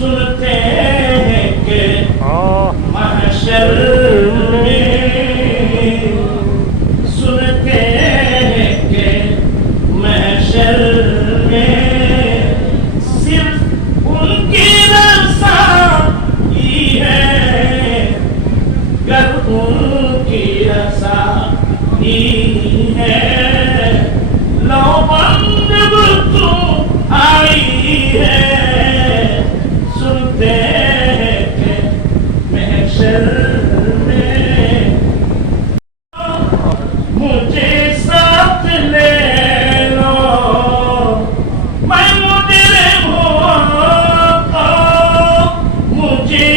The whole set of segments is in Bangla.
Sonra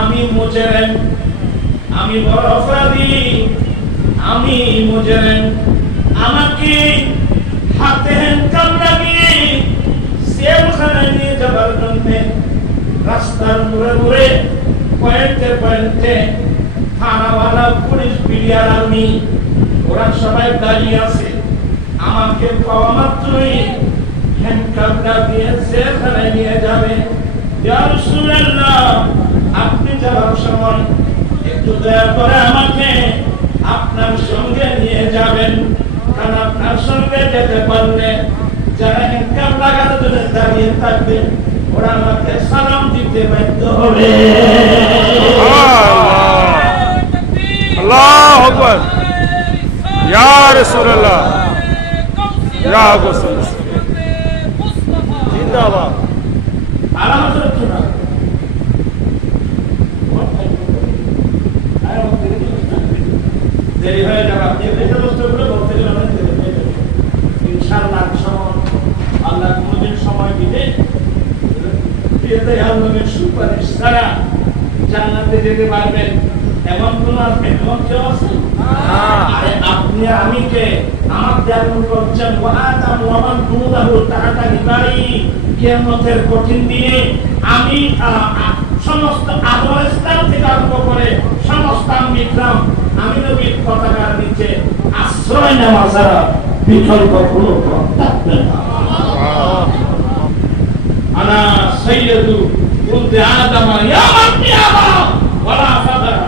আমি মুজরিম, আমি বড় অপরাধী, আমি মুজরিম। আমাকে হাতে হ্যান্ডকাম লাগিয়ে সেলখানায় নিয়ে যাবার জন্য রাস্তার মোড়ে মোড়ে পয়েন্টে পয়েন্টে থানাওয়ালা, পুলিশ, বিডিআর, আর্মি, ওরা সবাই দাঁড়িয়ে আছে। আমাকে পাওয়া মাত্রই হ্যান্ডকাপটা দিয়ে জেলখানায় নিয়ে যাবে। ইয়া রাসূলুল্লাহ একটু দয়া করে আমাকে আপনার সঙ্গে নিয়ে যাবেন কারণ আপনার সঙ্গে যেতে পারলে যারা ইনকাম লাগানোর জন্য দাঁড়িয়ে থাকবে ওরা আমাকে সালাম দিতে বাধ্য হবে। আল্লাহ আকবার। ইয়া রাসূলুল্লাহ। ইয়া রাসূল জিন্দাবাদ। আরাম করে দেরি হয়ে যাবে আপনি এই সমস্তগুলো বলতে গেলে অনেক দেরি হয়ে যাবে ইনশাআল্লাহ সময় আল্লাহ কোনোদিন সময় দিলে প্রিয়তা আল্লাহের সুপারিশ ছাড়া জান্নাতে যেতে পারবেন। এমন কোন আছে? এমন কেউ আছে? আরে আপনি আমি কে? আমার যেমন করছেন ওয়াদাম ওয়ামান দুনাহু কিয়ামতের কঠিন দিনে আমি সমস্ত আফগানিস্তান থেকে আরম্ভ করে সমস্ত বিক্রম আমি নবীর পতাকার নিচে আশ্রয় নেওয়া ছাড়া বিকল্প কোনো পথ থাকবে না আনা সৈয়দু কুলতে আদম ইয়া মাবনি আদম ওয়ালা ফাদরা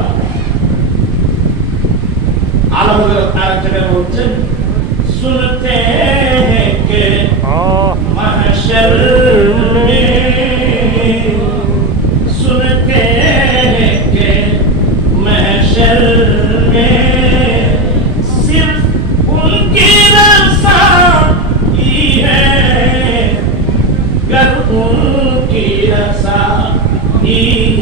আলম তারা বলছেন सुनते हैं कि महशर You.